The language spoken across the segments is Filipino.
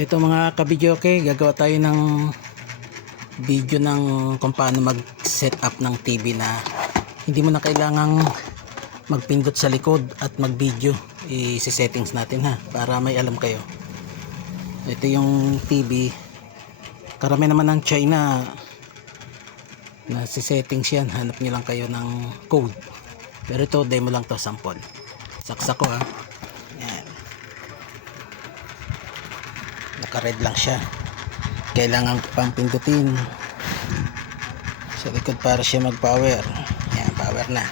Ito mga kabidyoke, gagawa tayo ng video ng kung paano mag set up ng TV na hindi mo na kailangang magpindot sa likod at mag video. I-settings natin ha, para may alam kayo. Ito yung TV, karami naman ng China na si settings yan, hanap nyo lang kayo ng code, pero ito demo lang to, sample. Saksak ko ha. Yan, naka red lang siya, kailangan pang pindutin sa likod para siya mag power. Yan, power na.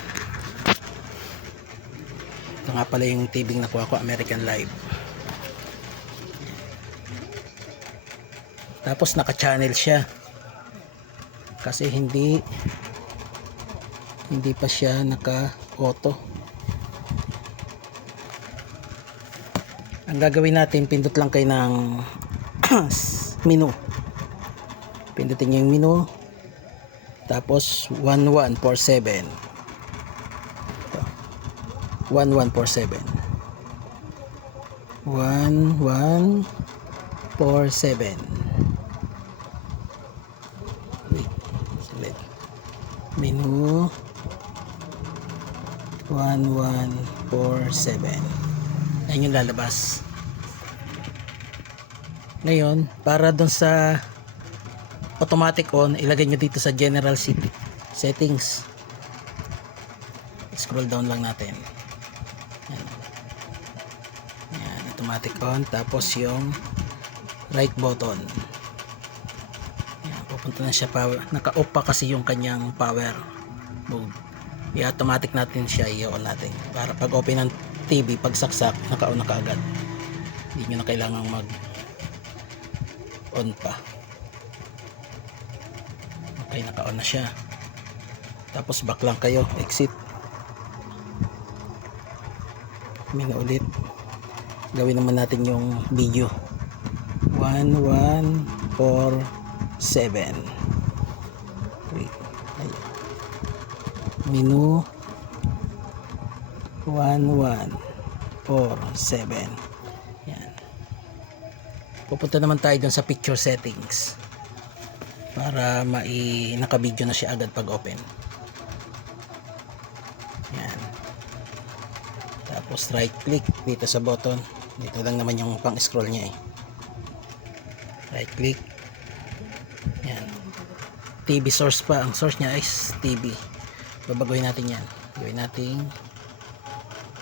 Ito nga pala yung TV nakuha ko, American Live. Tapos naka channel siya kasi hindi pa siya naka auto. Ang gagawin natin, pindot lang kayo ng menu, pindutin niyo yung menu, tapos 1147 ito, 1147 menu 1147. Ayun yung lalabas. Ngayon, para dun sa automatic on, ilagay nyo dito sa general settings. Scroll down lang natin. Yan. Yan, automatic on, tapos yung right button. Yan, pupunta na siya power. Naka-off pa kasi yung kanyang power mode. I-automatic natin siya, i-on natin. Para pag open ng TV, pag saksak, naka-on na kaagad. Hindi nyo na kailangang mag-on pa. Okay, naka-on na siya. Tapos back lang kayo, exit. Menu ulit. Gawin naman natin yung video. 1147. Wait. Ayun. Menu 1147. Yan. Pupunta naman tayo dun sa picture settings para naka-video na siya agad pag open. Yan. Tapos right click dito sa button. Dito lang naman yung pang scroll niya eh. Right click. Yan. TV source pa. Ang source niya is TV. Babaguhin natin yan. Gawin natin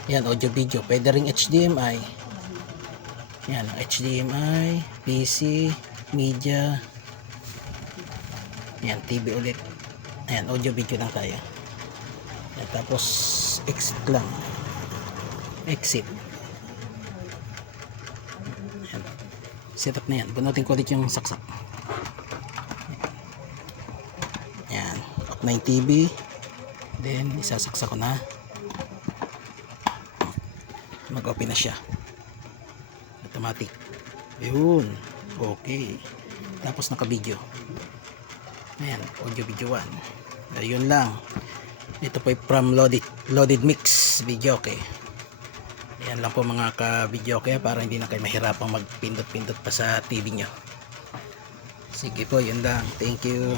yan, audio video. Pwede ring HDMI. Yan, HDMI, PC, media. Yan, TV ulit. Ayan, audio video lang tayo. Yan, tapos exit lang. Exit. Yan. Setup na yan. Bunutin ko ulit yung saksak. Yan, off na yung TV. Then isasaksak ko na. Mag-open na siya. Automatic. Yun. Okay. Tapos naka-video. Ayan, audio video 1. Ayun lang. Ito po ay from loaded mix video, okay. Ayan lang po mga ka-video, kaya para hindi na kayo mahirapang magpindot-pindot pa sa TV nyo. Sige po, yun lang. Thank you.